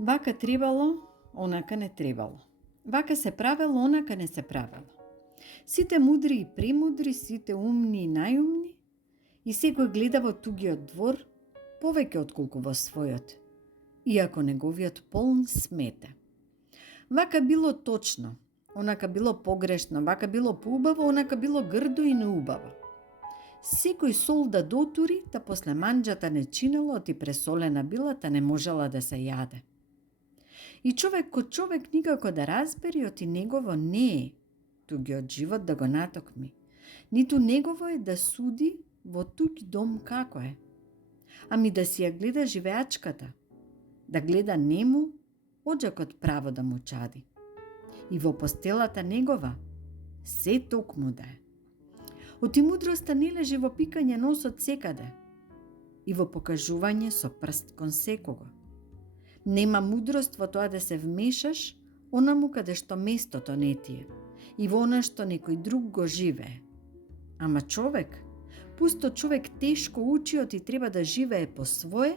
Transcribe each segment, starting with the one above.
Вака требало, онака не требало. Вака се правело, онака не се правело. Сите мудри и премудри, сите умни и најумни, и секој гледа во тугиот двор повеќе отколку во својот, иако неговиот полн смете. Вака било точно, онака било погрешно, вака било поубаво, онака било грдо и неубаво. Секој сол да дотури, та после манџата не чинело, ти пресолена била, та не можела да се јаде. И човек ко човек никако да разбери, оти негово не е тугиот живот да го натокми, ниту негово е да суди во туг дом како е. Ами да си ја гледа живеачката, да гледа нему оджакот право да му чади. И во постелата негова се токму да е. Оти мудроста не лежи во пикање носот секаде и во покажување со прст кон секого. Нема мудрост во тоа да се вмешаш онаму каде што местото не ти е и во она што некој друг го живее. Ама човек, пусто човек тешко учи, оти треба да живее по свое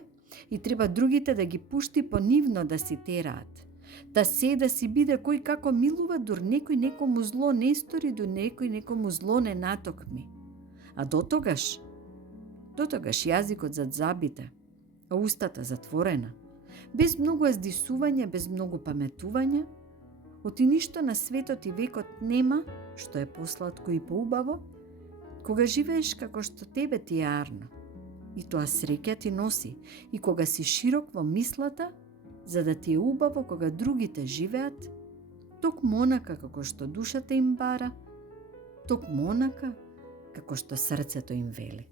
и треба другите да ги пушти по нивно да си тераат. Да се да си биде кој како милува, дур некој некому зло не стори, дур некој некому зло не натокми. А дотогаш јазикот зад забите, а устата затворена, без многу аздисување, без многу паметување, оти ништо на светот и векот нема што е посладко и поубаво, кога живееш како што тебе ти е арно. И тоа среќа ти носи, и кога си широк во мислата, за да ти е убаво кога другите живеат, токму онака како што душата им бара, токму онака како што срцето им вели.